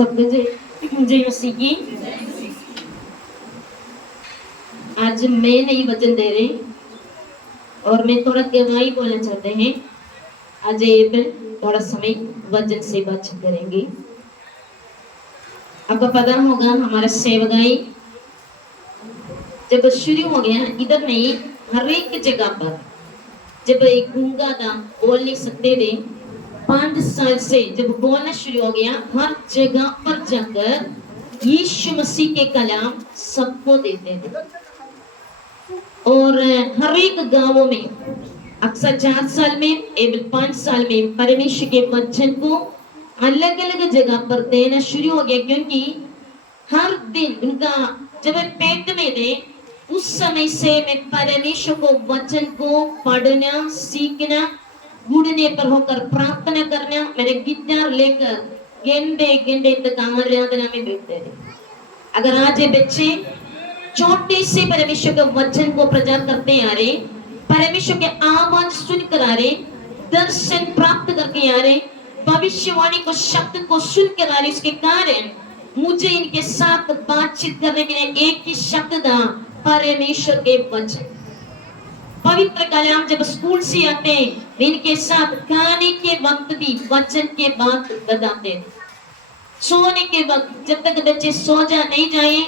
सबको जय जय मसीह की। आज मैं नहीं वचन दे रही और मैं थोड़ा गवाही बोलना चाहते हैं। आज ये थोड़ा समय वचन से बातचीत करेंगे। आपको पता होगा हमारा सेवकाई जब शुरू हो गया, इधर नहीं हर एक जगह पर। जब एक गूंगा था, बोल नहीं सकते थे, 5 साल से जब बोलना शुरू हो गया, हर जगह पर जाकर यीशु मसीह के कलाम सबको देते थे। और हर एक गांवों में अक्सर 4 साल में एवं 5 साल में परमेश्वर के वचन को अलग अलग जगह पर देना शुरू हो गया, क्योंकि हर दिन उनका जब वे पेट में थे उस समय से मैं परमेश्वर को वचन को पढ़ना सीखना, घुटने पर होकर प्रार्थना करना, मेरे गिटार लेकर घंटे घंटे तक आराधना में बैठते थे। अगर आज ये बच्चे छोटे से परमेश्वर के वचन को प्रचार करते आ रहे, परमेश्वर के आवाज सुनकर आ रहे, दर्शन प्राप्त करके आ रहे, भविष्यवाणी को शब्द को सुनकर आ रहे, इसके कारण मुझे इनके साथ बातचीत करने के लिए एक ही शब्द था, परमेश्वर के वचन। पवित्र कलाम जब स्कूल से आते इनके साथ खाने के वक्त भी वचन के बात बताते थे। सोने के वक्त जब तक बच्चे सो जा नहीं जाए,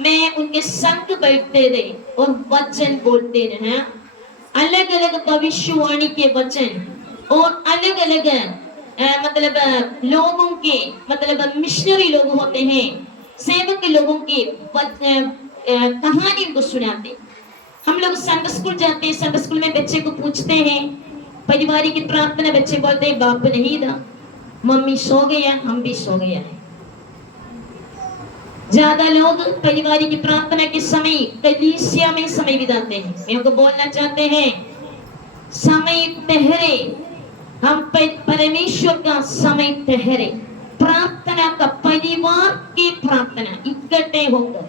मैं उनके संग बैठते थे और वचन बोलते रहे। अलग अलग भविष्यवाणी के वचन और अलग अलग मतलब लोगों के, मतलब मिशनरी लोग होते हैं, सेवक लोगों के कहानी उनको सुनाते। हम लोग संडे स्कूल जाते हैं, संडे स्कूल में बच्चे को पूछते हैं परिवार की प्रार्थना, बच्चे बोलते हैं बाप नहीं था, मम्मी सो गया, हम भी सो गया है। ज्यादा लोग परिवार की प्रार्थना के समय कलीसिया में समय बिताते हैं। मैं उनको बोलना चाहते हैं समय ठहरे, हम परमेश्वर का समय ठहरे, प्रार्थना का परिवार की प्रार्थना इकट्ठे होकर।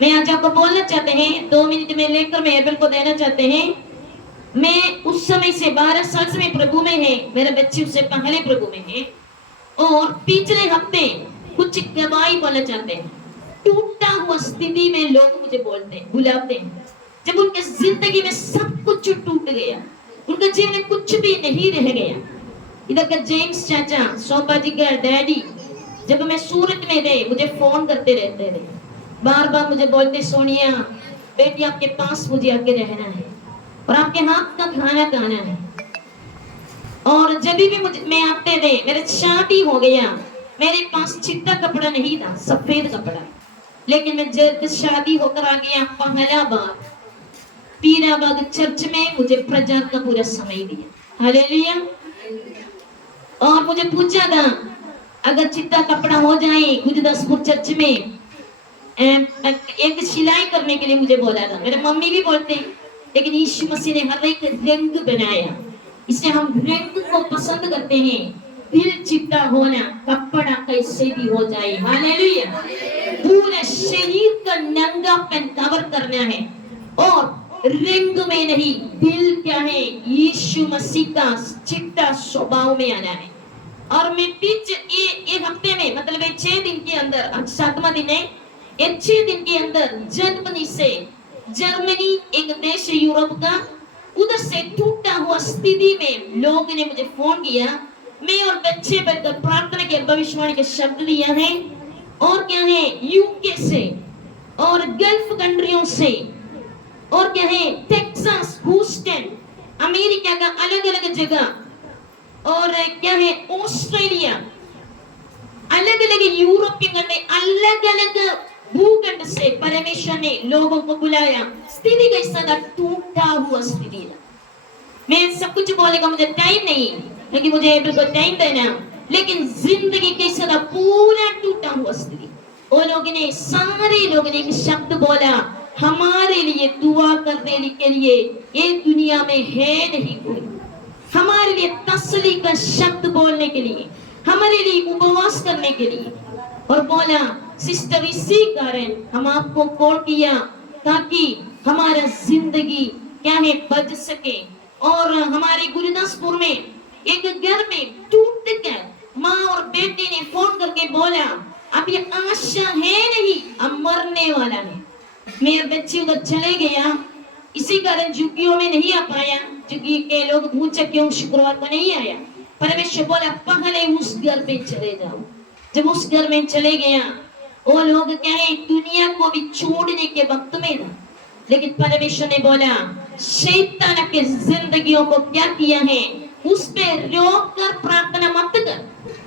मैं आज आपको बोलना चाहते हैं, 2 मिनट में लेकर मैं एबल को देना चाहते हैं। मैं उस समय से 12 साल से मैं प्रभु में है, मेरे बच्चे उससे पहले प्रभु में है, और पिछले हफ्ते कुछ गवाही बोलना चाहते हैं। टूटा हुआ स्थिति में लोग मुझे बोलते हैं, बुलाते हैं, जब उनके जिंदगी में सब कुछ टूट गया, उनके जीवन में कुछ भी नहीं रह गया। इधर का जेम्स चाचा, शोभा जी का डैडी, जब मैं सूरत में थे मुझे फोन करते रहते थे, बार बार मुझे बोलते सोनिया बेटी आपके पास मुझे आके रहना है और आपके हाथ का खाना खाना है। और जब भी मुझे मैं आते थे, मेरे शादी हो गया, मेरे पास चिट्टा कपड़ा नहीं था, सफेद कपड़ा, लेकिन मैं जब शादी होकर आ गया, पहला बार पीराबाग चर्च में मुझे प्रचार का पूरा समय दिया। हालेलुया। और मुझे पूछा था अगर चिट्टा कपड़ा हो जाए गुरुदासपुर चर्च में, एक सिलाई करने के लिए मुझे बोला था। मेरे मम्मी भी बोलते, लेकिन यीशु मसीह ने हर एक रंग बनाया, इसलिए हम रंग को पसंद करते हैं। दिल चिट्टा होना, कपड़ा कैसे भी हो जाए, हालेलुया। पूरे शरीर का नंगापन कवर करना है, और रंग में नहीं, दिल क्या है, यीशु मसीह का चिट्टा स्वभाव में आना है। और मैं ये हफ्ते में, मतलब 6 दिन के अंदर, 7वां दिन है, 6 दिन के अंदर जर्मनी से, जर्मनी एक देश है यूरोप का, उधर से टूटा हुआ स्थिति में लोग ने मुझे फोन किया। मैं और बच्चे बैठकर प्रार्थना के भविष्यवाणी के शब्द दिया है। और क्या है, यूके से और गल्फ कंट्रियों से, और क्या है, टेक्सास, ह्यूस्टन, अमेरिका का अलग अलग जगह, और क्या है, ऑस्ट्रेलिया, अलग अलग यूरोपियन कंट्री, अलग अलग भूखंड से परमेश्वर ने लोगों को बुलाया। स्थिति कैसा था, टूटा हुआ स्थिति था। मैं सब कुछ बोलेगा, मुझे टाइम नहीं, क्योंकि मुझे बिल्कुल टाइम देना, लेकिन जिंदगी कैसा था, पूरा टूटा हुआ स्थिति। वो लोगों ने, सारे लोगों ने एक शब्द बोला, हमारे लिए दुआ करने के लिए ये दुनिया में है नहीं कोई, हमारे लिए तसल्ली का शब्द बोलने के लिए, हमारे लिए उपवास करने के लिए। और बोला सिस्टर, इसी कारण हम आपको कॉल किया ताकि हमारा जिंदगी क्या है बच सके। और हमारे गुरुदासपुर में एक घर में टूट कर माँ और बेटे ने फोन करके बोला अब ये आशा है नहीं, अब मरने वाला है। मेरे बच्चे उधर चले गया, इसी कारण झुग्गियों में नहीं आ पाया, झुग्गी के लोग पूछे क्यों शुक्रवार को नहीं आया। परमेश्वर बोला पहले उस घर पे चले जाओ। जब उस घर में चले गया, वो लोग क्या है, दुनिया को भी छोड़ने के वक्त में था, लेकिन परमेश्वर ने बोला शैतान के जिंदगियों को क्या किया है, उस पे रोक कर प्रार्थना मत कर।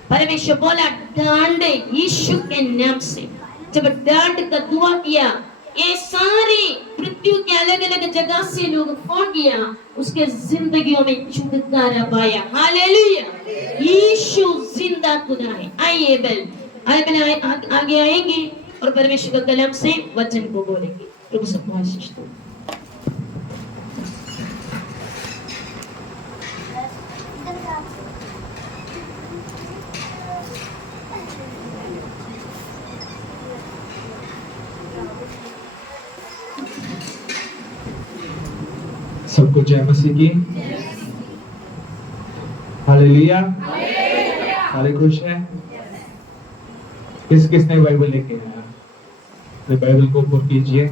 परमेश्वर बोला डांटे यीशु के नाम से। जब डांट कर दुआ किया, ये सारी पृथ्वी के अलग अलग जगह से लोग फोन किया, उसके जिंदगियों में छुटकारा पाया। हालेलुया, यीशु जिंदा खुदा है। आइए बेल आगे आएंगे और परमेश्वर के कलाम से वचन को बोलेंगे। प्रभु सबको आशीष दो। सबको जय मसीह की। हालेलुया। सारे खुश हैं? किसने बाइबल लेके आया? तो बाइबल को ओपन कीजिए।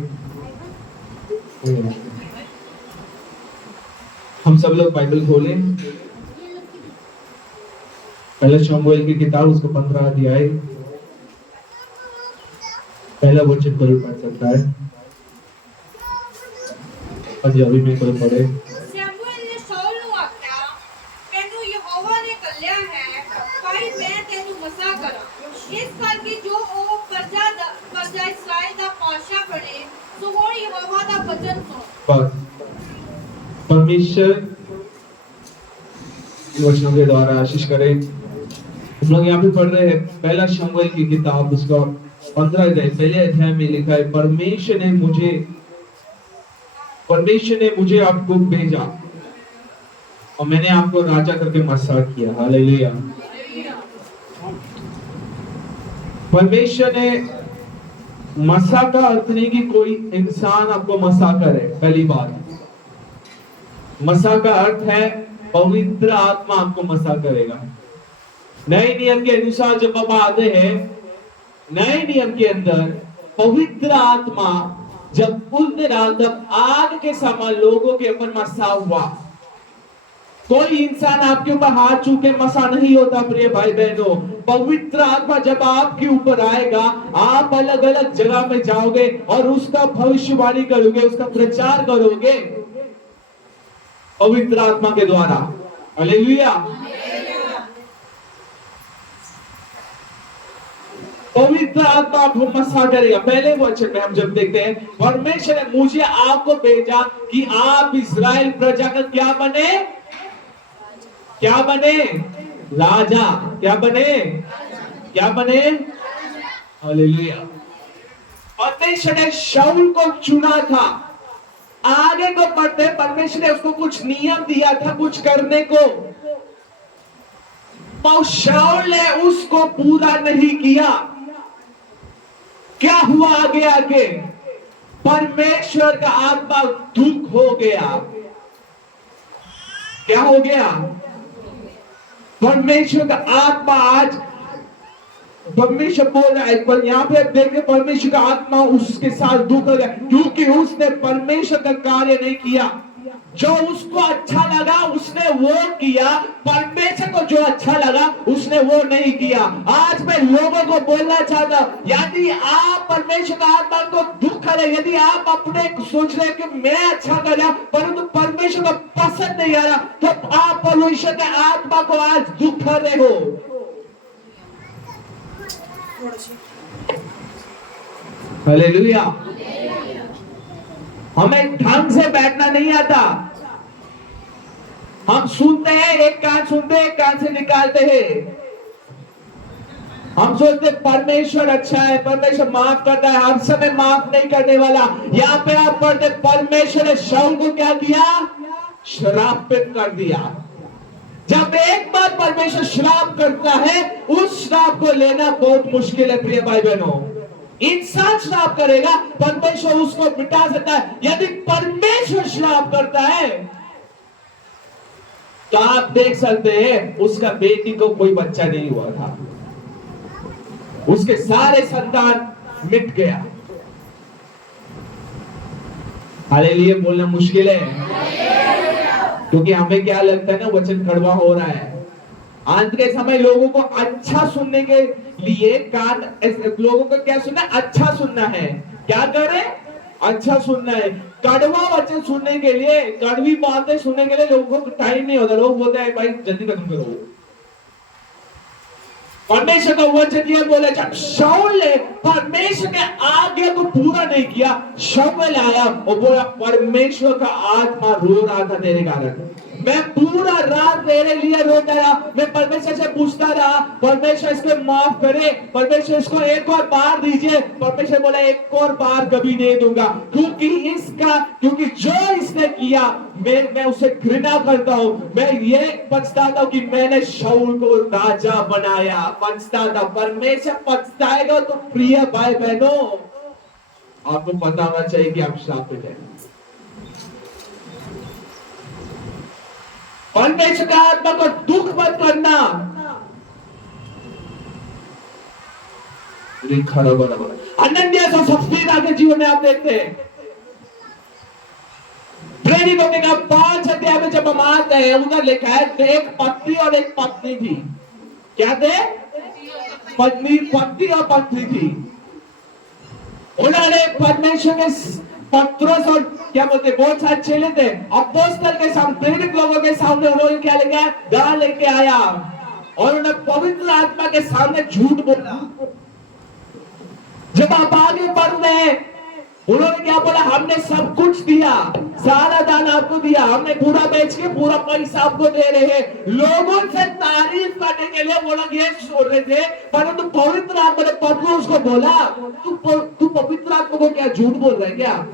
हम सब लोग बाइबल खोलें। पहले शमूएल की किताब, उसको 15 अध्याय, पहला वचन कोई पढ़ सकता है? पंजाबी में कोई पढ़े? शमूएल ने शाऊल ਨੂੰ ਆਖਿਆ, ਮੈਨੂੰ ਯਹੋਵਾ ਨੇ ਕੱਲਿਆ ਹੈ, ਭਾਈ ਮੈਂ ਤੈਨੂੰ ਮਸਾ ਕਰਾਂ। ਇਸ ਕਰਕੇ ਜੋ ਉਹ ਪ੍ਰਜਾ ਇਸਰਾਇਲ ਦਾ ਪਾਸ਼ਾ ਬਣੇ, ਸੋ ਹੁਣ ਯਹੋਵਾ ਦਾ ਵਚਨ ਸੁਣ। परमेश्वर वचनों के द्वारा आशीष करें। हम लोग यहाँ पे पढ़ रहे हैं पहला शमूएल की किताब, उसका 15 अध्याय, पहले अध्याय में लिखा है परमेश्वर ने मुझे आपको भेजा और मैंने आपको राजा करके मसा किया। हालेलुया। परमेश्वर ने मसा का अर्थ नहीं कि कोई इंसान आपको मसा करे। पहली बात, मसा का अर्थ है पवित्र आत्मा आपको मसा करेगा। नए नियम के अनुसार जब आप आते हैं, नए नियम के अंदर पवित्र आत्मा जब उस दिन जब आग के समान लोगों के ऊपर मसा हुआ, कोई इंसान आपके ऊपर हाथ छू के मसा नहीं होता। प्रिय भाई बहनों, पवित्र आत्मा जब आपके ऊपर आएगा, आप अलग अलग जगह में जाओगे और उसका भविष्यवाणी करोगे, उसका प्रचार करोगे पवित्र आत्मा के द्वारा। हालेलुया। पवित्र आत्मा आपको मसा करेगा। पहले वचन में हम जब देखते हैं परमेश्वर ने मुझे आपको भेजा कि आप इस्राएल प्रजा का क्या बने, क्या बने? राजा। क्या बने? क्या बने? हालेलुया। परमेश्वर ने शाऊल को चुना था। आगे को पढ़ते परमेश्वर ने उसको कुछ नियम दिया था कुछ करने को, और शाऊल ने उसको पूरा नहीं किया। क्या हुआ आगे? परमेश्वर का आत्मा दुख हो गया। क्या हो गया? परमेश्वर का आत्मा आज परमेश्वर बोल रहा है, पर यहाँ पे देखिए परमेश्वर का आत्मा उसके साथ दुख हो गया क्योंकि उसने परमेश्वर का कार्य नहीं किया। जो उसको अच्छा लगा उसने वो किया, परमेश्वर को जो अच्छा लगा उसने वो नहीं किया। आज मैं लोगों को बोलना चाहता हूं, यदि आप परमेश्वर का आत्मा को दुख करे, यदि आप अपने सोच रहे कि मैं अच्छा कर रहा परंतु परमेश्वर को पसंद नहीं आ रहा, तो आप परमेश्वर के आत्मा को आज दुख कर रहे हो। हालेलुया। हमें ढंग से बैठना नहीं आता। हम सुनते हैं, एक कान सुनते हैं, एक कान से निकालते हैं। हम सोचते परमेश्वर अच्छा है, परमेश्वर माफ करता है, हर समय माफ नहीं करने वाला। यहाँ पे आप पढ़ते परमेश्वर ने शाऊल को क्या किया? श्रापित कर दिया। जब एक बार परमेश्वर श्राप करता है, उस श्राप को लेना बहुत मुश्किल है। प्रिय भाई बहनों, इंसान श्राप करेगा, परमेश्वर उसको मिटा सकता है। यदि परमेश्वर श्राप करता है तो आप देख सकते हैं उसका बेटी को कोई बच्चा नहीं हुआ था। उसके सारे संतान मिट गया। हालेलुया बोलना मुश्किल है, क्योंकि हमें क्या लगता है ना, वचन कड़वा हो रहा है। अंत के समय लोगों को अच्छा सुनने के लिए कान, लोगों को क्या सुनना, अच्छा सुनना है। क्या करें, अच्छा सुनना है। कड़वा वचन सुनने के लिए, कड़वी बातें सुनने के लिए लोगों को टाइम नहीं होता। लोग बोलते हैं भाई जल्दी खत्म करो। परमेश्वर का वचन ये बोले, जब शाऊल ने परमेश्वर के आज्ञा को पूरा नहीं किया, शमूएल आया और बोला परमेश्वर का आत्मा रो रहा था तेरे कारण, मैं पूरा रात तेरे लिए रोता रहा, मैं परमेश्वर से पूछता रहा परमेश्वर इसको माफ करे, परमेश्वर इसको एक और बार दीजिए। परमेश्वर बोला एक और बार कभी नहीं दूंगा, क्योंकि जो इसने किया मैं उसे घृणा करता हूं। मैं ये पछताता हूं कि मैंने शाऊल को राजा बनाया, पछताता। परमेश्वर पछताएगा तो प्रिय भाई बहनों आपको पता होना चाहिए कि आप श्रापित हैं। परमेश्वर का आत्मा को दुख मत करना। अनन्यास और सफीरा के जीवन में आप देखते हैं, प्रेरितों के 5 अध्याय में जब हम आते हैं, उधर लिखा है एक पत्नी और एक पत्नी थी। क्या थे? पत्नी और पत्नी थी। उन्होंने परमेश्वर के पत्रोस और क्या बोलते बहुत सारे चेले थे, अपोस्तल के सामने, प्रेरित लोगों के सामने उन्होंने क्या लेके आया, गला लेके आया और उन्होंने पवित्र आत्मा के सामने झूठ बोला। जब आप आगे बढ़ रहे, उन्होंने क्या बोला, हमने सब कुछ दिया, सारा दान आपको दिया, हमने पूरा बेच के पूरा पैसा आपको दे रहे हैं। लोगों से तारीफ करने के लिए वो लोग ये सोच रहे थे, परंतु पवित्र आत्मा ने पत्रोस को बोला तू पवित्र आत्मा को क्या झूठ बोल रहा है क्या?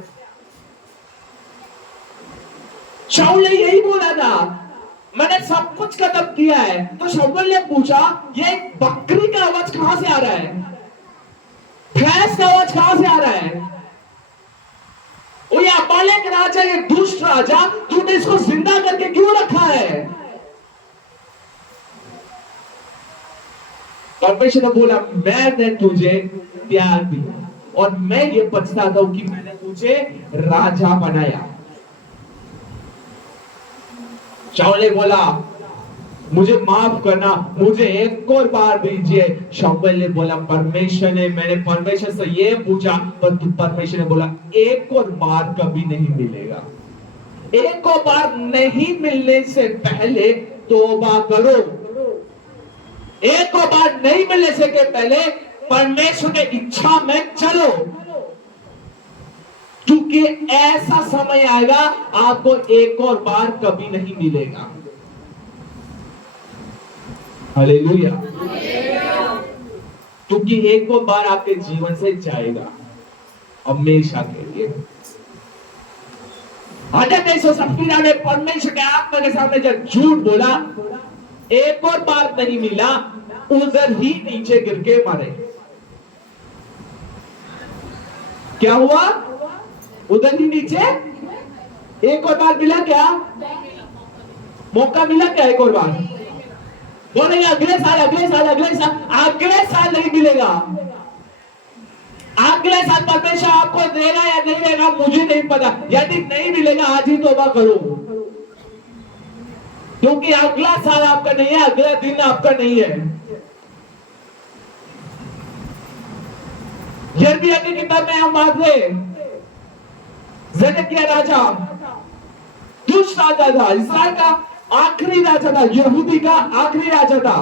शाऊल ने यही बोला था, मैंने सब कुछ खत्म किया है। तो शाऊल ने पूछा ये बकरी का आवाज कहां से आ रहा है, भैंस का आवाज कहां से आ रहा है? ये अमालेक राजा, ये दुष्ट राजा, तूने इसको जिंदा करके क्यों रखा है? परमेश्वर ने बोला मैंने तुझे त्याग दिया और मैं ये पछताता हूं कि मैंने तुझे राजा बनाया। शाऊल ने बोला मुझे माफ करना, मुझे एक और बार दीजिए। शमूएल ने बोला मैंने परमेश्वर से ये पूछा, पर परमेश्वर ने बोला एक और बार कभी नहीं मिलेगा। एक और बार नहीं मिलने से पहले तौबा करो। एक और बार नहीं मिलने से के पहले परमेश्वर की इच्छा में चलो, क्योंकि ऐसा समय आएगा आपको एक और बार कभी नहीं मिलेगा। हालेलुया। क्योंकि एक और बार आपके जीवन से जाएगा हमेशा के लिए। सफीरा ने परमेश्वर के आत्मा के सामने जब झूठ बोला, एक और बार नहीं मिला, उधर ही नीचे गिर के मरे। क्या हुआ? उधर ही नीचे एक और बार मिला क्या? मौका मिला क्या एक और बार? बोलेंगे अगले साल नहीं मिलेगा। अगले साल परमेश्वर आपको देगा या नहीं देगा मुझे नहीं पता। यदि नहीं मिलेगा आज ही तौबा करो, क्योंकि अगला साल आपका नहीं है, अगला दिन आपका नहीं है। यिर्मयाह की किताब में हम बात रहे, ज़ेदेकिय्याह राजा दुष्ट राजा था, इस्राएल का आखिरी राजा था, यहूदी का आखिरी राजा था।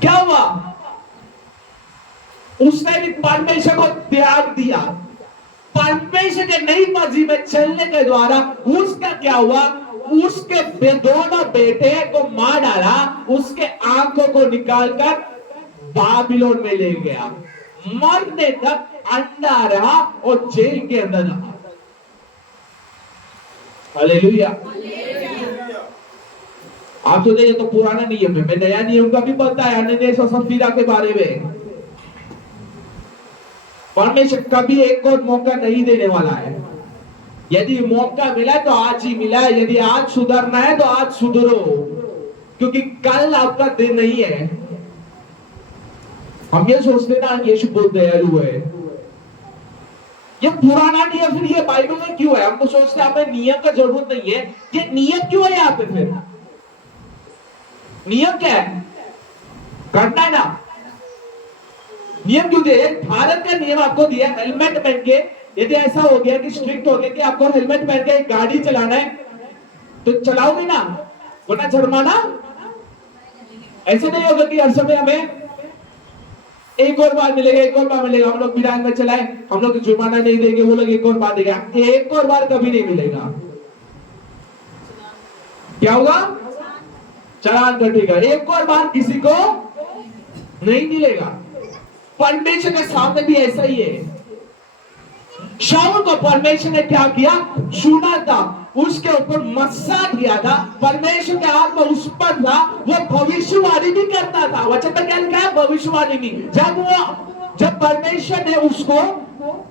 क्या हुआ? उसने भी परमेश्वर को त्याग दिया। परमेश्वर के नई मर्जी में चलने के द्वारा उसका क्या हुआ? उसके दोनों बेटे को मार डाला, उसके आंखों को निकालकर बाबिलोन में ले गया, मरने तक अंधा रहा और जेल के अंदर रहा। हालेलुया। आप तो देखिए तो पुराना नियम है, मैं नया नियम का भी पता है। अनन्यास और सफीरा के बारे में परमेश्वर कभी एक और मौका नहीं देने वाला है। यदि मौका मिला तो आज ही मिला है। यदि आज सुधरना है तो आज सुधरो, क्योंकि कल आपका दिन नहीं है। हम ये सोचते ना यीशु बहुत दयालु है, ये पुराना नियम फिर ये बाइबल में क्यों है? हम तो सोचते हैं हमें नियम का जरूरत नहीं है, ये नियम क्यों है यहाँ पे? फिर नियम क्या है? करना है ना, नियम क्यों दिया? भारत का नियम आपको दिया हेलमेट पहन के, यदि ऐसा हो गया कि स्ट्रिक्ट हो गया कि आपको हेलमेट पहन के गाड़ी चलाना है तो चलाओगे ना, वरना जुर्माना। ऐसे नहीं होगा कि हर समय हमें एक और बार मिलेगा, एक और बार मिलेगा, हम लोग बिना हेलमेट चलाए हम लोग जुर्माना नहीं देंगे, वो लोग एक और बार देगा, एक और बार कभी नहीं मिलेगा। क्या होगा? चालान कटेगा, एक और बार किसी को नहीं मिलेगा। परमेश्वर के सामने भी ऐसा ही है। शाऊल को परमेश्वर ने क्या किया? चुना था, उसके ऊपर मस्सा दिया था, परमेश्वर के आत्मा उस पर था, वो भविष्यवाणी भी करता था। वचन में क्या लिखा है? भविष्यवाणी भी। जब परमेश्वर ने उसको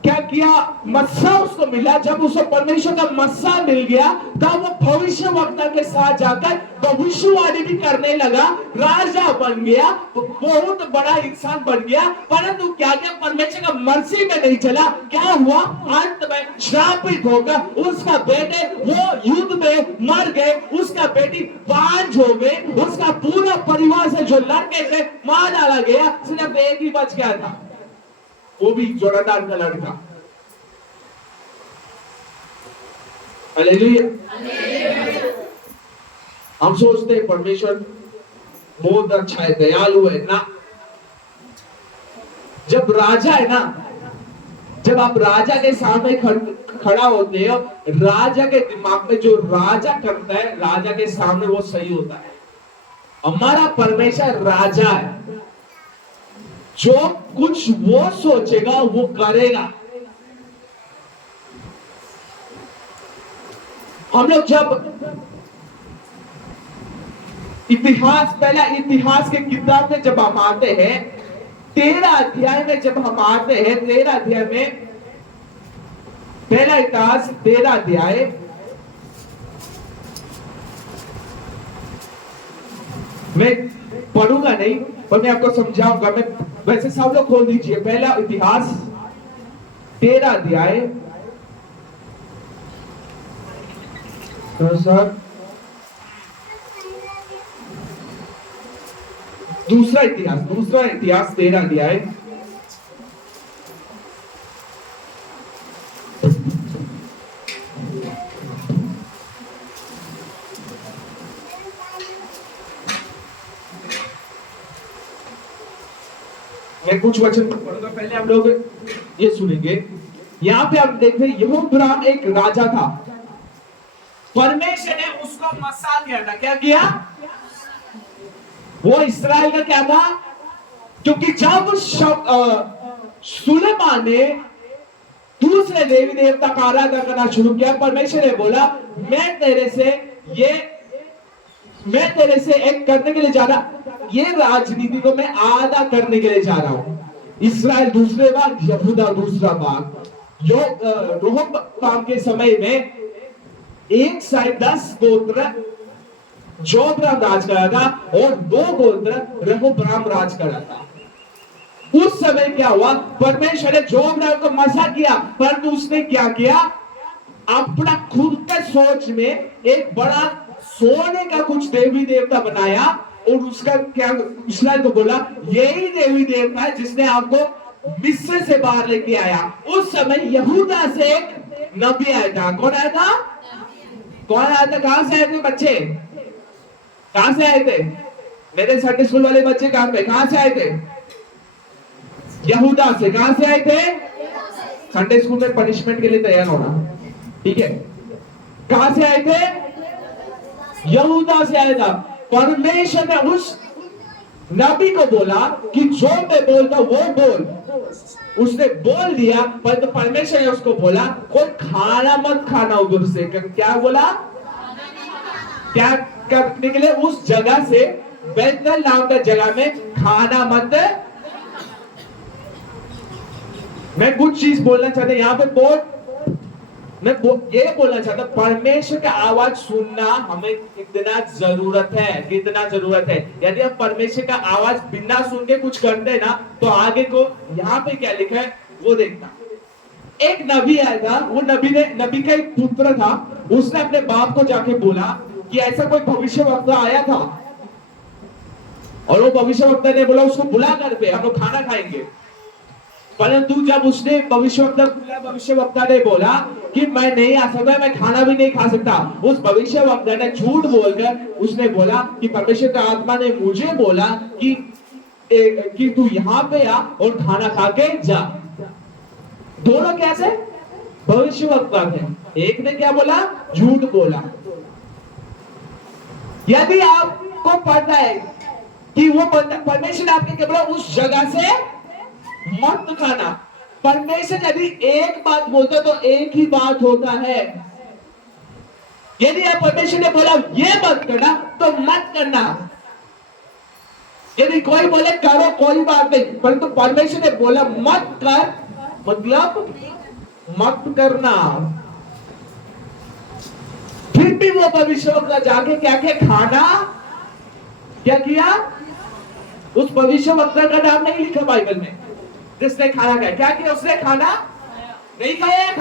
क्या किया? मस्सा उसको मिला, जब उसको परमेश्वर का मस्सा मिल गया तब वो भविष्यवक्ता के साथ जाकर भविष्यवाणी भी करने लगा, राजा बन गया, बहुत बड़ा इंसान बन गया। परंतु क्या क्या परमेश्वर का मर्जी में नहीं चला, क्या हुआ? अंत में श्रापित होकर उसका बेटे वो युद्ध में मर गए, उसका बेटी बांझ हो गई, उसका पूरा परिवार से जो लड़के थे मार डाला गया, सिर्फ एक ही बच गया था, वो भी जोनाथन का लड़का। हालेलुया। हम सोचते हैं परमेश्वर बहुत अच्छा है, दयालु है ना। जब राजा है ना, जब आप राजा के सामने खड़ा होते हो, राजा के दिमाग में जो राजा करता है, राजा के सामने वो सही होता है। हमारा परमेश्वर राजा है, जो कुछ वो सोचेगा वो करेगा। हम लोग जब इतिहास, पहला इतिहास के किताब में जब हम आते हैं, 13 अध्याय में जब हम आते हैं, 13 अध्याय में, पहला इतिहास 13 अध्याय मैं पढ़ूंगा नहीं पर मैं आपको समझाऊंगा। मैं वैसे सब लोग खोल दीजिए पहला इतिहास 13 अध्याय। तो सर दूसरा इतिहास 13 अध्याय। मैं कुछ वचन पढ़ूंगा, पहले हम लोग ये सुनेंगे। यहाँ पे आप देख रहे हैं, यहोराम एक राजा था, परमेश्वर ने उसको मसा दिया था। क्या किया? वो इस्राएल का क्या था? क्योंकि जब सुलेमान ने दूसरे देवी देवता का आराधना करना शुरू किया, परमेश्वर ने बोला मैं तेरे से एक करने के लिए जा रहा, ये राजनीति को मैं आधा करने के लिए जा रहा हूं। इस्राएल दूसरे भाग, यहूदा दूसरा भाग। रोहबाम के समय में एक साइड 10 गोत्र जोबराम राज करा था और 2 गोत्र रहोबराम राज करा था। उस समय क्या हुआ? परमेश्वर ने जोबराम को मसा किया, परंतु उसने क्या किया? अपना खुद के सोच में एक बड़ा सोने का कुछ देवी देवता बनाया और उसका क्या, इस्राएल को बोला यही देवी देवता है जिसने आपको मिस्र से बाहर लेके आया। उस समय यहूदा से एक नबी आया था। कौन आया था? कहां से आए थे बच्चे? कहां से आए थे? मेरे संडे स्कूल वाले बच्चे कहां से आए थे? यहूदा से। कहां से आए थे? संडे स्कूल में पनिशमेंट के लिए तैयार होना, ठीक है। कहां से आए थे? यहूदा से आया था। परमेश्वर ने उस नबी को बोला कि जो मैं बोलता वो बोल। उसने बोल दिया, पर तो परमेश्वर ने उसको बोला कोई खाना मत खाना उधर से। क्या बोला? क्या करने के लिए? उस जगह से, बैतल नाम का जगह में खाना मत। मैं कुछ चीज बोलना चाहते, यहाँ पे बहुत ये बोलना चाहता हूं, परमेश्वर की आवाज सुनना हमें कितना जरूरत है, कितना जरूरत है। यदि हम परमेश्वर का आवाज बिना सुन के कुछ करते ना, तो आगे को यहाँ पे क्या लिखा है वो देखना। एक नबी आएगा, वो नबी का एक पुत्र था, उसने अपने बाप को जाके बोला कि ऐसा कोई भविष्यवक्ता आया था, और वो भविष्यवक्ता ने बोला उसको बुला कर पे हम लोग खाना खाएंगे। परंतु जब उसने भविष्यवक्ता ने बोला कि मैं नहीं आ सकता, मैं खाना भी नहीं खा सकता, उस भविष्यवक्ता ने झूठ बोलकर उसने बोला कि परमेश्वर का आत्मा ने मुझे बोला कि तू यहाँ पे आ और खाना खा के जा। दोनों कैसे भविष्यवक्ता थे, एक ने क्या बोला, झूठ बोला। यदि आपको पता है कि वो परमेश्वर आपके क्या बोला, उस जगह से मत खाना। परमेश्वर यदि एक बात बोलता तो एक ही बात होता है। यदि आप परमेश्वर ने बोला ये मत करना तो मत करना। यदि कोई बोले करो कोई बात नहीं, परंतु परमेश्वर ने बोला मत कर, मतलब मत करना। फिर भी वो भविष्यवक्ता जाके क्या क्या खाना क्या किया, उस भविष्यवक्ता का नाम नहीं लिखा बाइबल में जिसने खाना खाया। क्या किया उसने, खाना नहीं खाया,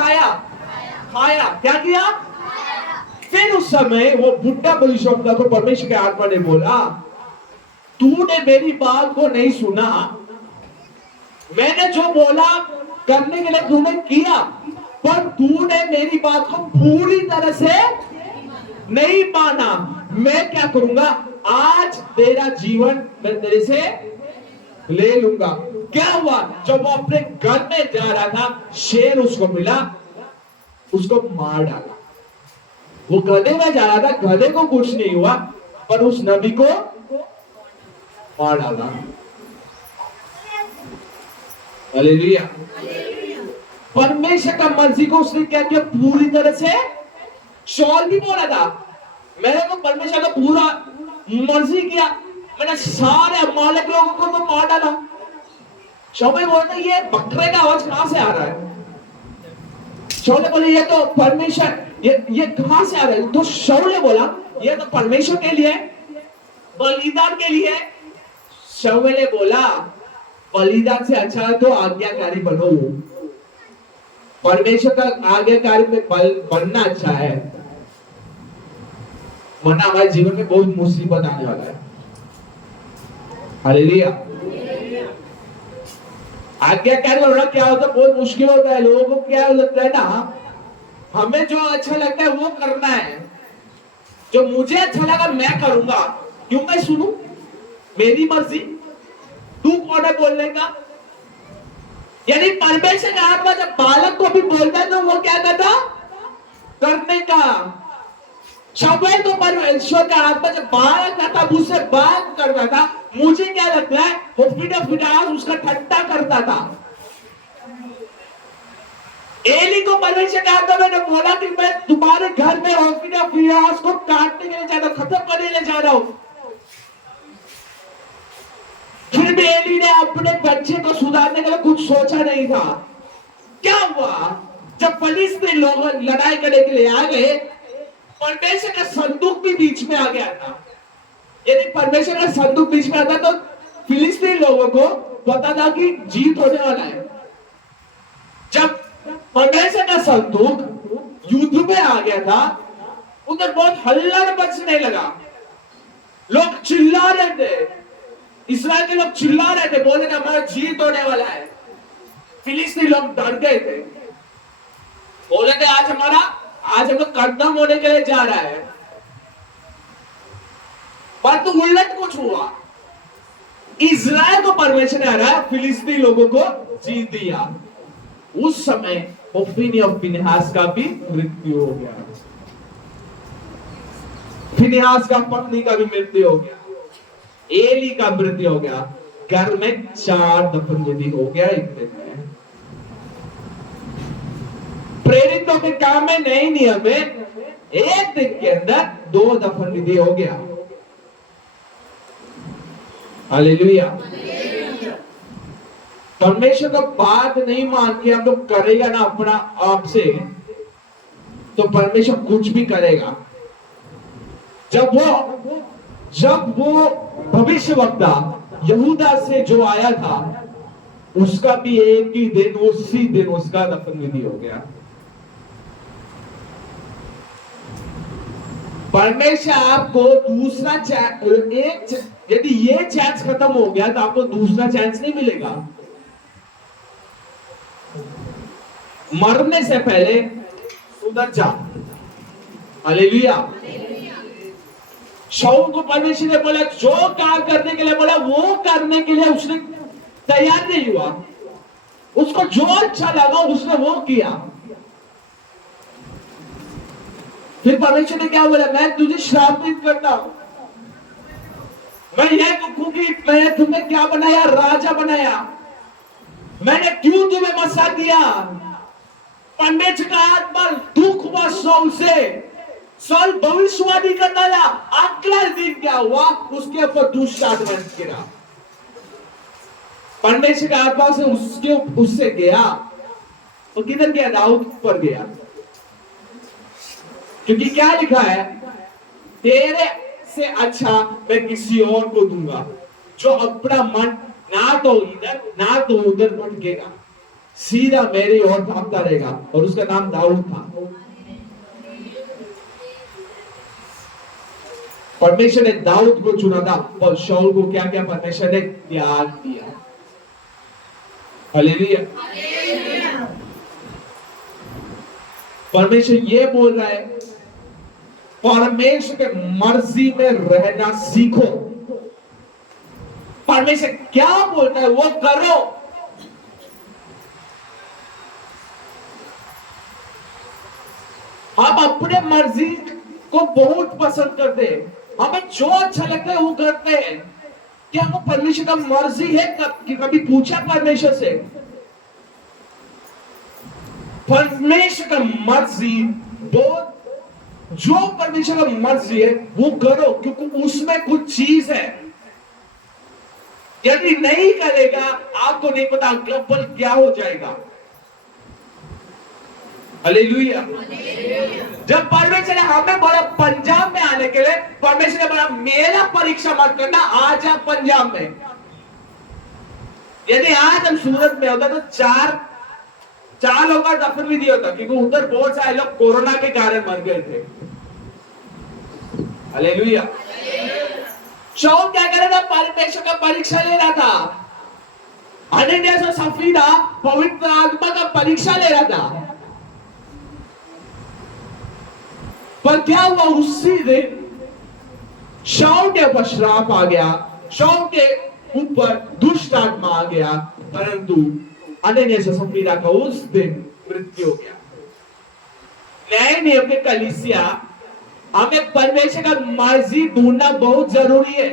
खाया। क्या किया, फिर उस समय वो बुढ़ा भविष्यवक्ता को परमेश्वर के आत्मा ने बोला तूने मेरी बात को नहीं सुना, मैंने जो बोला करने के लिए तूने किया, पर तूने मेरी बात को पूरी तरह से नहीं माना। मैं क्या करूंगा, आज तेरा जीवन मैं तेरे से ले लूंगा। क्या हुआ, जब वो अपने घर में जा रहा था, शेर उसको मिला, उसको मार डाला। वो गधे में जा रहा था, गधे को कुछ नहीं हुआ, पर उस नबी को मार डाला। हालेलुया। परमेश्वर का मर्जी को उसने क्या किया, पूरी तरह से। शॉल भी बोला था मैंने तो परमेश्वर का पूरा मर्जी किया, मैंने सारे अमालेक लोगों को तो मार डाला। शौल बोलता ये बकरे का आवाज कहां से आ रहा है। शौल बोले ये तो परमेश्वर, ये कहां से आ रहा है। तो शौल बोला ये तो परमेश्वर के लिए, बलिदान के लिए। शौल ने बोला बलिदान से अच्छा तो आज्ञाकारी बनो, परमेश्वर का आज्ञाकारी में बनना अच्छा है, वरना हमारे जीवन में बहुत मुसीबत आने वाला है। हालेलुया। आज्ञाकारी बनना क्या होता है, बहुत मुश्किल होता है। लोगों को क्या लगता है ना, हमें जो अच्छा लगता है वो करना है, जो मुझे अच्छा लगा मैं करूंगा, क्यों मैं सुनूं, मेरी मर्जी। तू कौन है बोलने का। यदि परमेश्वर का आत्मा जब बालक को भी बोलता है तो वो क्या करता, करने का। शमूएल तो परमेश्वर का आत्मा जब बालक था मुझसे बात करता था, मुझे क्या लगता है वो फिटाफिटास उसका ठट्टा करता था। एली को परमेश्वर का आत्मा ने बोला कि मैं तुम्हारे घर में फिटाफिटास को काटने के लिए जा रहा हूं, खत्म करने के लिए जा रहा हूं। फिर भी एली ने अपने बच्चे को सुधारने के लिए कुछ सोचा नहीं था। क्या हुआ, जब फिलिस्तीनी लोग लड़ाई करने के लिए आ गए, परमेश्वर का संदूक भी बीच में आ गया था। यदि परमेश्वर का संदूक बीच में आता तो फिलिस्तीनी लोगों को पता था कि जीत होने वाला है। जब परमेश्वर का संदूक युद्ध में आ गया था, उधर बहुत हल्ला मचने लगा, लोग चिल्ला रहे थे, इस्राएल के लोग चिल्ला रहे थे, बोले हमारा जीत होने वाला है। फिलिस्तीनी लोग डर गए थे, बोले थे आज हम लोग खत्म होने के लिए जा रहा है। पर तो उल्ट कुछ हुआ, इस्राएल को परमेश्वर ने हराया, फिलिस्तीनी लोगों को जीत दिया। उस समय होफनी और फिनेहास का भी मृत्यु हो गया, फिनेहास का पत्नी का भी मृत्यु हो गया, एली का मृत्यु हो गया। घर में 4 दफन विधि हो गया एक दिन में। प्रेरितों के काम में नए नियम में एक दिन के अंदर 2 दफन विधि हो गया। हालेलुया। परमेश्वर का बात नहीं मान के हम लोग करेगा ना अपना आप से, तो परमेश्वर कुछ भी करेगा। जब वो भविष्यवक्ता यहूदा से जो आया था, उसका भी एक ही दिन, उसी दिन उसका दफन विधि हो गया। परमेश्वर आपको दूसरा यदि ये चांस खत्म हो गया तो आपको दूसरा चांस नहीं मिलेगा। मरने से पहले सुधर जा। हालेलुया। शाऊल को परमेश्वर ने बोला, जो काम करने के लिए बोला वो करने के लिए उसने तैयार नहीं हुआ। उसको जो अच्छा लगा उसने वो किया। फिर परमेश्वर ने क्या बोला, मैं तुझे श्रापित करता हूं। मैं यह कहूं कि मैंने तुम्हें क्या बनाया, राजा बनाया। मैंने क्यों तुम्हें मसा किया। परमेश्वर का आत्मा दुख हुआ शाऊल से। शाऊल भविष्यवाणी करता था। अगला दिन क्या हुआ, उसके ऊपर दुष्ट आत्मा गिरा। परमेश्वर का आत्मा से उससे गया तो किधर गया, दाऊद पर गया। क्योंकि क्या लिखा है, तेरे से अच्छा मैं किसी और को दूंगा, जो अपना मन ना तो इधर ना तो उधर भटकेगा, सीधा मेरी ओर भागता रहेगा। और उसका नाम दाऊद था। परमेश्वर ने दाऊद को चुना था और शाऊल को क्या क्या परमेश्वर ने त्याग दिया। हालेलुया। परमेश्वर ये बोल रहा है, परमेश्वर के मर्जी में रहना सीखो। परमेश्वर क्या बोलता है वो करो। हम अपने मर्जी को बहुत पसंद करते हैं। हमें जो अच्छा लगता है वो करते हैं। क्या वो परमेश्वर का मर्जी है? कभी पूछा परमेश्वर से? परमेश्वर का मर्जी बहुत, जो परमेश्वर का मर्जी है वो करो, क्योंकि उसमें कुछ चीज है। यदि नहीं करेगा आपको नहीं पता कल क्या हो जाएगा। हालेलुया। जब परमेश्वर ने हमें बोला पंजाब में आने के लिए, परमेश्वर ने बोला मेरा परीक्षा मत करना, आ जा पंजाब में। यदि आज हम सूरत में होता तो चार लोगों का दफन भी दिया होता, क्योंकि उधर बहुत सारे लोग कोरोना के कारण मर गए थे। हालेलुया। शाऊल क्या कर रहा था, परमेश्वर का परीक्षा ले रहा था। अनन्यास और सफीरा पवित्र आत्मा का परीक्षा ले रहा था। पर क्या हुआ, उसी दिन शाऊल के ऊपर श्राप आ गया, शाऊल के ऊपर दुष्ट आत्मा आ गया। परंतु अनन्यास और सफीरा का उस दिन मृत्यु हो गया। नए नियम के कलीसिया, हमें परमेश्वर का मर्जी ढूंढना बहुत जरूरी है।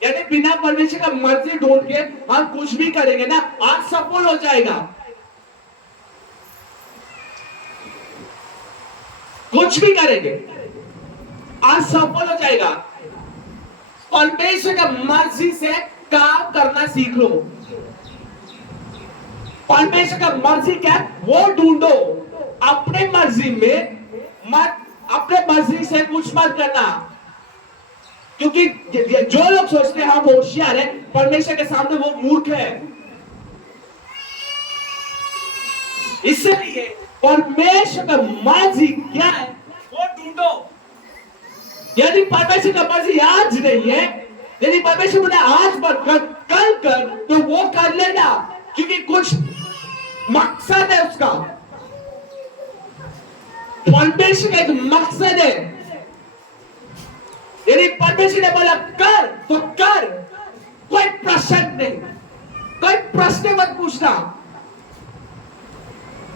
यानी बिना परमेश्वर का मर्जी ढूंढ के हम कुछ भी करेंगे ना, आज सफल हो जाएगा। कुछ भी करेंगे आज सफल हो जाएगा। परमेश्वर का मर्जी से काम करना सीख लो। परमेश्वर का मर्जी क्या है वो ढूंढो। अपने मर्जी में मत, अपने मर्जी से कुछ मत करना। क्योंकि जो लोग सोचते हैं हम होशियार है, परमेश्वर के सामने वो मूर्ख है। इसलिए परमेश्वर का मर्जी क्या है वो ढूंढो। यदि परमेश्वर का मर्जी आज नहीं है, यदि परमेश्वर बोले आज मत कर, कल कर, तो वो कर लेना, क्योंकि कुछ मकसद है उसका। परमेश्वर का एक मकसद है। यदि परमेश्वर ने बोला कर तो कर, कोई प्रश्न नहीं, कोई प्रश्न मत पूछना,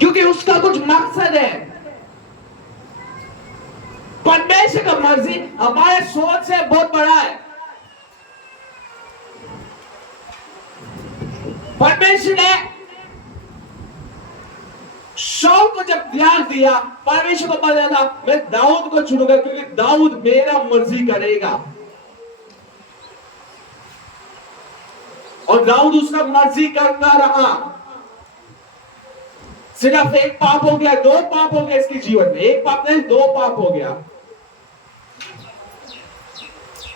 क्योंकि उसका कुछ मकसद है। परमेश्वर का मर्जी हमारे सोच से बहुत बड़ा है। परमेश्वर ने शाऊल को जब त्याग दिया, परमेश्वर को बोला था मैं दाऊद को चुनूंगा, क्योंकि दाऊद मेरा मर्जी करेगा। और दाऊद उसका मर्जी करता रहा। सिर्फ एक पाप हो गया, दो पाप हो गया इसके जीवन में, एक पाप नहीं, दो पाप हो गया।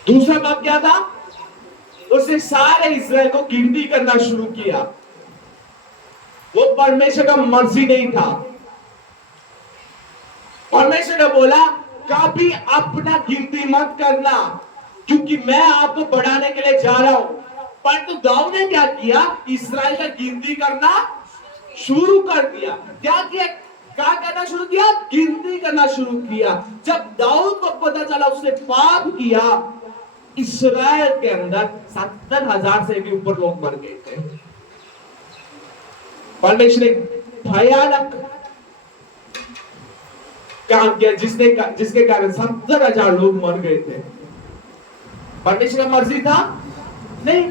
दूसरा पाप क्या था? उसने सारे इस्राएल को गिनती करना शुरू किया। वो परमेश्वर का मर्जी नहीं था। परमेश्वर ने बोला कभी अपना गिनती मत करना, क्योंकि मैं आपको बढ़ाने के लिए जा रहा हूं। परंतु दाऊद ने क्या किया? इस्राएल का गिनती करना शुरू कर दिया। क्या किया? क्या करना शुरू किया? गिनती करना शुरू किया। जब दाऊद को पता चला उसने पाप किया, इस्राएल के अंदर 70,000 से भी ऊपर लोग मर गए थे। परमेश्वर ने भयानक काम किया जिसके कारण 70,000 लोग मर गए थे। परमेश्वर का मर्जी था? नहीं।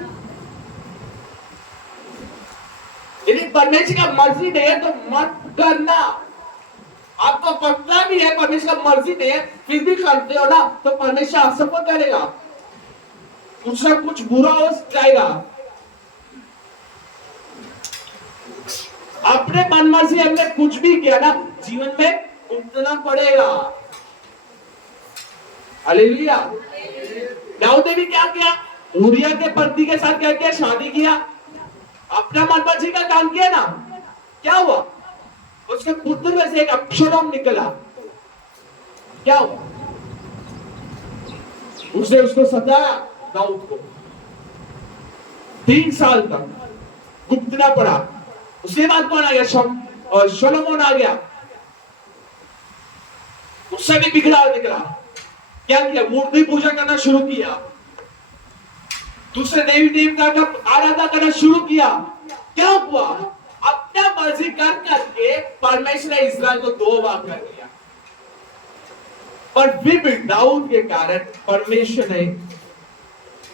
यदि परमेश्वर का मर्जी नहीं है तो मत करना। आपको पता भी है परमेश्वर का मर्जी नहीं है, फिर भी करते हो ना, तो परमेश्वर असफल करेगा, कुछ ना कुछ बुरा हो जाएगा। अपने मन मर्जी हमने कुछ भी किया ना, जीवन में उतना पड़ेगा। हालेलुया। दाऊद ने भी क्या किया? उरिया के पत्नी के साथ क्या किया? शादी किया, अपना मनमर्जी का काम किया ना। क्या हुआ? उसके पुत्र में से एक अब्शालोम निकला। क्या हुआ? उसने उसको सताया, दाऊद को 3 साल तक गुप्तना पड़ा। उसके बाद कौन आ गया? शलोमोन आ गया, उससे भी बिगड़ा निकला। क्या किया? मूर्ति पूजा करना शुरू किया, दूसरे देवी देवता का आराधना करना शुरू किया। क्या हुआ? अपना मर्जी कर करके परमेश्वर ने इस्राएल को 2 बार कर दिया। पर फिर भी दाऊद के कारण परमेश्वर ने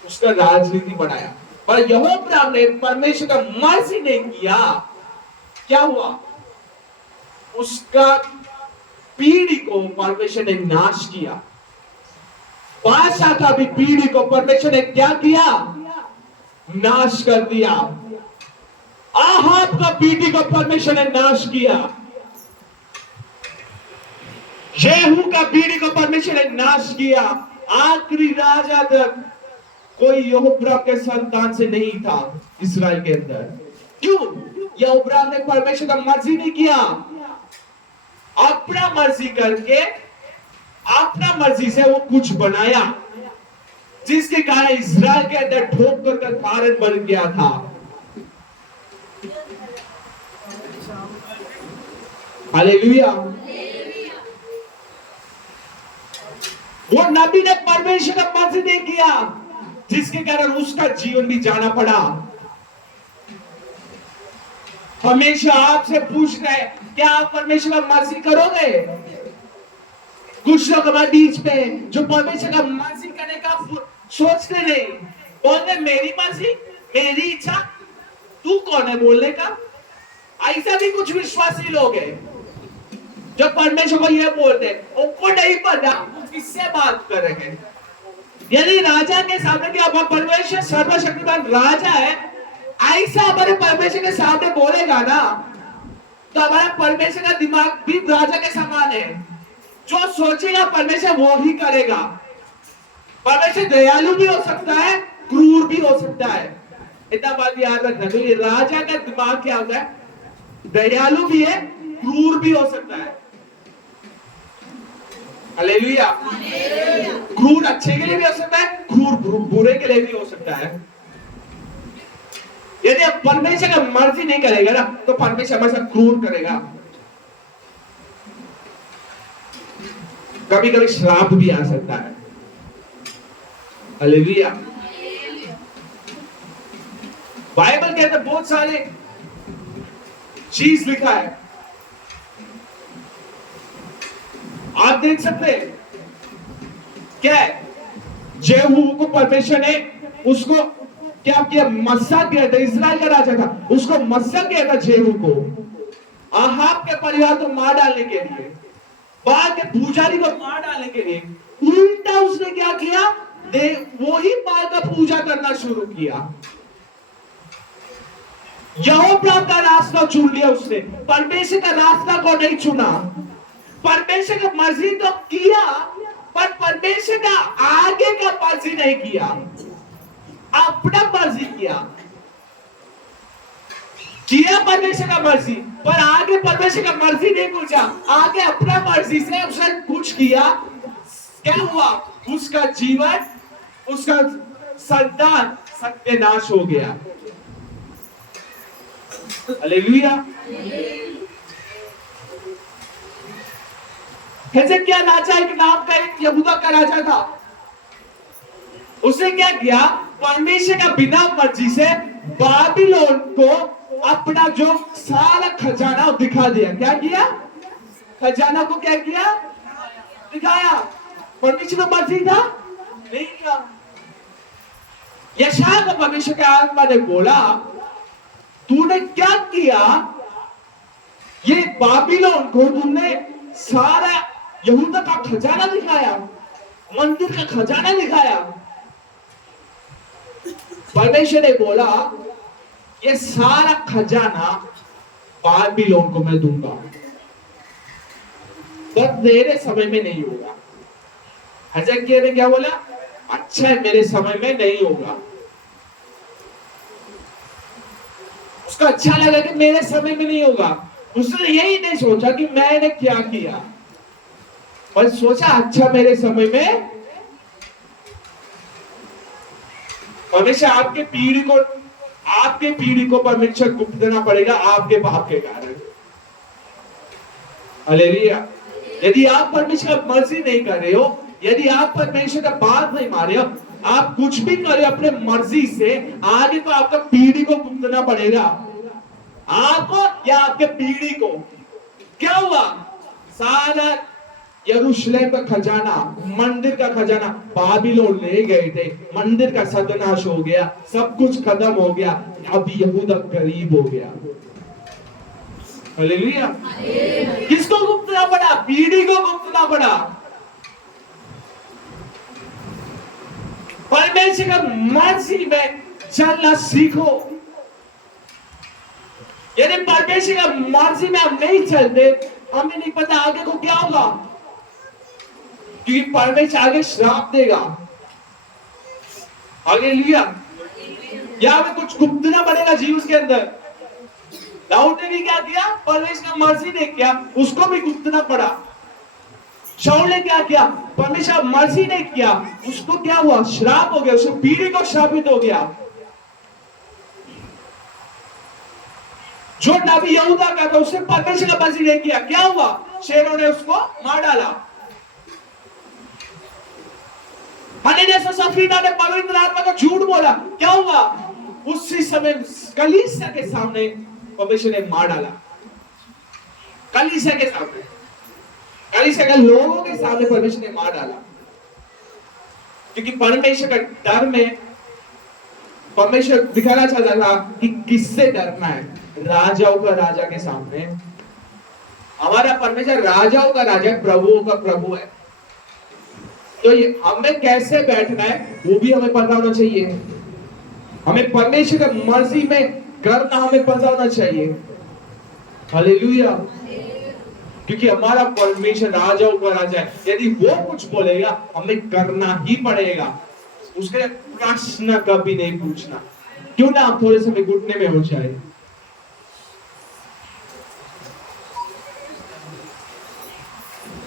उसका राजनीति बनाया। पर यहोराम ने परमेश्वर का मर्जी नहीं किया। क्या हुआ? उसका पीढ़ी को परमेश्वर ने नाश किया। बादशाह का भी पीढ़ी को परमेश्वर ने क्या किया? नाश कर दिया। आहाब का पीढ़ी को परमेश्वर ने नाश किया। येहू का पीढ़ी को परमेश्वर ने नाश किया। आखिरी राजा तक कोई यहोराम के संतान से नहीं था इस्राएल के अंदर। क्यों? यहोराम ने परमेश्वर का मर्जी नहीं किया, अपना मर्जी करके अपना मर्जी से वो कुछ बनाया, जिसके कारण इस्राएल के अंदर ठोकर का कारण बन गया था। हालेलुया। वो नबी ने परमेश्वर का मर्जी नहीं किया, जिसके कारण उसका जीवन भी जाना पड़ा। परमेश्वर आपसे पूछ रहे, क्या आप परमेश्वर का मर्जी करोगे? कुछ लोग हमारे बीच में जो परमेश्वर का मर्जी करने का सोचते नहीं, बोलते मेरी मर्जी, मेरी इच्छा, तू कौन है बोलने का? ऐसा भी कुछ विश्वासी लोग हैं जो परमेश्वर को ये बोलते, उनको नहीं पता किससे बात करेंगे। यदि राजा के सामने कि अब परमेश्वर सर्वशक्तिमान राजा है, ऐसा हमारे परमेश्वर के सामने बोलेगा ना, तो हमारा परमेश्वर का दिमाग भी राजा के समान है। जो सोचेगा परमेश्वर वो ही करेगा। परमेश्वर दयालु भी हो सकता है, क्रूर भी हो सकता है। इतना बात याद रखना। तो ये राजा का दिमाग क्या होता है? दयालु भी है, क्रूर भी हो सकता है। हालेलुया। क्रूर अच्छे के लिए भी हो सकता है, क्रूर बुरे के लिए भी हो सकता है। यदि आप परमेश्वर का मर्जी नहीं करेगा ना, तो परमेश्वर हमारे साथ क्रूर करेगा। कभी कभी श्राप भी आ सकता है। हालेलुया। बाइबल के अंदर बहुत सारे चीज लिखा है, आप देख सकते हैं। क्या है? जेहू को परमेश्वर ने उसको क्या किया? मस्सा किया था। इस्राएल का राजा था, उसको मस्सा किया था जेहू को, आहाब के परिवार को मार डालने के लिए, बाल के पुजारी को मार डालने के लिए। उल्टा उसने क्या किया? वो ही बाल का पूजा करना शुरू किया। यहोवा का रास्ता चुन लिया उसने, परमेश्वर का रास्ता को नहीं चुना। परमेश्वर का मर्जी तो किया, पर परमेश्वर का आगे का मर्जी नहीं किया, अपना मर्जी किया परमेश्वर का मर्जी, पर आगे परमेश्वर का मर्जी नहीं पूछा, आगे अपना मर्जी से उसने कुछ किया। क्या हुआ? उसका जीवन, उसका संतान सत्यानाश हो गया। हालेलुया। हिजकिय्याह राजा एक नाम का एक यहूदा का राजा था। उसने क्या किया? परमेश्वर का बिना मर्जी से बाबिलोन को अपना जो सारा खजाना दिखा दिया। क्या किया? खजाना को क्या किया? दिखाया। परमेश्वर का मर्जी था? नहीं था। यशायाह को परमेश्वर के आत्मा ने बोला, तूने क्या किया? ये बाबिलोन को तुमने सारा यहूदा का खजाना दिखाया, मंदिर का खजाना दिखाया। परमेश्वर ने बोला, ये सारा खजाना बाबिलोन को मैं दूंगा, पर तेरे समय में नहीं होगा। हिजकिय्याह ने क्या बोला? अच्छा है, मेरे समय में नहीं होगा। उसका अच्छा लगा कि मेरे समय में नहीं होगा। उसने यही नहीं सोचा कि मैंने क्या किया, पर सोचा अच्छा मेरे समय में। हमेशा आपके पीढ़ी को परमेश्वर गुप्त देना पड़ेगा आपके पाप के कारण। हालेलुया। यदि आप परमेश्वर का मर्जी नहीं कर रहे हो, यदि आप परमेश्वर का बात नहीं मान रहे हो, आप कुछ भी करे अपने मर्जी से, आगे तो आपका पीढ़ी को भुगतना पड़ेगा, आपको या आपके पीढ़ी को। क्या हुआ? सारा यरूशलेम का खजाना, मंदिर का खजाना बाबिलोन ले गए थे। मंदिर का सत्यानाश हो गया, सब कुछ खत्म हो गया। अब यहूदा गरीब हो गया। हालेलुया। किसको भुगतना पड़ा? पीढ़ी को भुगतना पड़ा। परमेश्वर का मर्जी में चलना सीखो। यदि परमेश्वर का मर्जी में हम नहीं चलते, हमें नहीं पता आगे को क्या होगा, क्योंकि परमेश्वर आगे श्राप देगा। हालेलुया। यहां पे कुछ गुप्तना पड़ेगा जीवन के अंदर। दाऊद ने भी क्या किया? परमेश्वर का मर्जी ने किया, उसको भी गुप्तना पड़ा। शाऊल ने क्या किया? परमेश्वर मर्जी ने किया, उसको क्या हुआ? श्राप हो गया, उसकी पीढ़ी को श्रापित हो गया। जो नबी यहूदा का था, उसने परमेश्वर का मर्जी नहीं किया, क्या हुआ? शेरों ने उसको मार डाला। हनन्याह और सफीरा ने पवित्र आत्मा का झूठ बोला, क्या हुआ? उसी समय कलीसिया के सामने परमेश्वर ने मार डाला। कलीसिया के सामने, कलीसिया के लोगों के सामने परमेश्वर ने मार डाला। क्योंकि परमेश्वर का डर में परमेश्वर दिखाना चाहता था कि किससे डरना है। राजाओं का राजा के सामने। हमारा परमेश्वर राजाओं का राजा, प्रभुओं का प्रभु है। तो ये हमें कैसे बैठना है वो भी हमें पता होना चाहिए। हमें परमेश्वर का मर्जी में करना हमें पता होना चाहिए। हालेलुया। क्योंकि हमारा परमेश्वर राजाओं का राजा है। यदि वो कुछ बोलेगा हमें करना ही पड़ेगा, उसके प्रश्न कभी नहीं पूछना। क्यों ना आप थोड़े समय घुटने में हो जाए।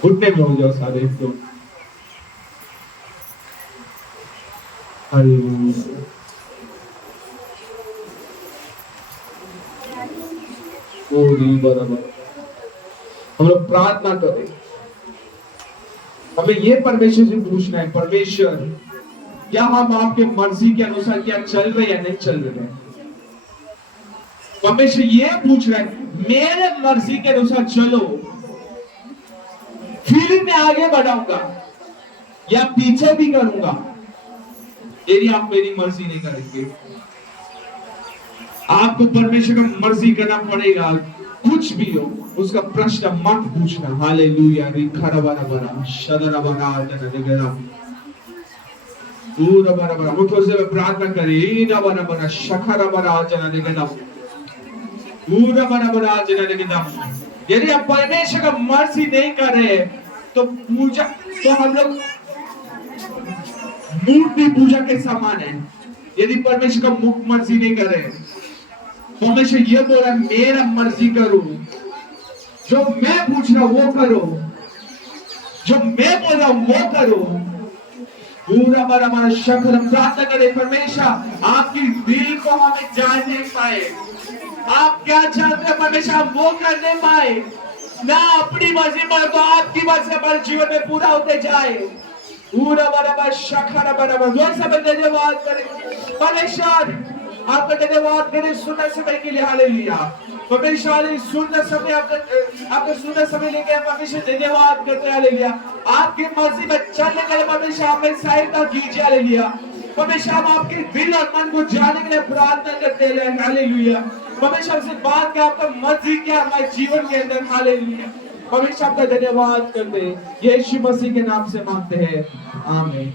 घुटने में हो जाओ सारे लोग। हालेलुया। बराबर हम लोग प्रार्थना करें। हमें ये परमेश्वर से पूछना है, परमेश्वर क्या हम आपके मर्जी के अनुसार क्या चल रहे या नहीं चल रहे हैं। परमेश्वर ये पूछ रहे हैं, मेरे मर्जी के अनुसार चलो, फिर मैं आगे बढ़ाऊंगा या पीछे भी करूंगा यदि आप मेरी मर्जी नहीं करेंगे। आपको परमेश्वर का मर्जी करना पड़ेगा, कुछ भी हो उसका प्रश्न मत पूछना। हालेलुया। रिखरबरबरा शदरबरा जनगरा पूरा बराबर मुझसे प्रार्थना करें। इना बराबर शखरबरा जनगरा पूरा बराबर आज यदि हम परमेश्वर का मर्जी नहीं कर रहे तो पूजा तो हम लोग मूर्ति पूजा के समान है। यदि परमेश्वर का मर्जी नहीं कर रहे, परमेश्वर ये बोल रहा है मेरा मर्जी करो, जो मैं पूछ रहा हूं वो करो, जो मैं बोल रहा हूं वो करो। पूरा बराबर शक्ल हम प्रार्थना करें परमेश्वर आपकी दिल को हमें जान नहीं पाए, आप क्या चाहते हैं परमेश्वर हम वो कर नहीं पाए ना, अपनी मर्जी पर तो आपकी मर्जी हमारे जीवन में पूरा होते जाए। पूरा बराबर शखरा बराबर जोर से धन्यवाद करें परमेश्वर, आपका धन्यवाद करें सुनने समय के लिए। हालेलुया परमेश्वर, सुनने समय आपका सुनने समय लेके परमेश्वर धन्यवाद करते हैं। हालेलुया आपकी मर्जी में चलने के लिए परमेश्वर हमें सहायता कीजिए। हालेलुया परमेश्वर हम आपके दिल और मन को जानने के लिए प्रार्थना करते हैं। हालेलुया परमेश्वर से बात क्या आपका मर्जी क्या हमारे जीवन के अंदर। हालेलुया परमेश्वर आपका धन्यवाद करते हैं, यीशु मसीह के नाम से मांगते हैं, आमीन।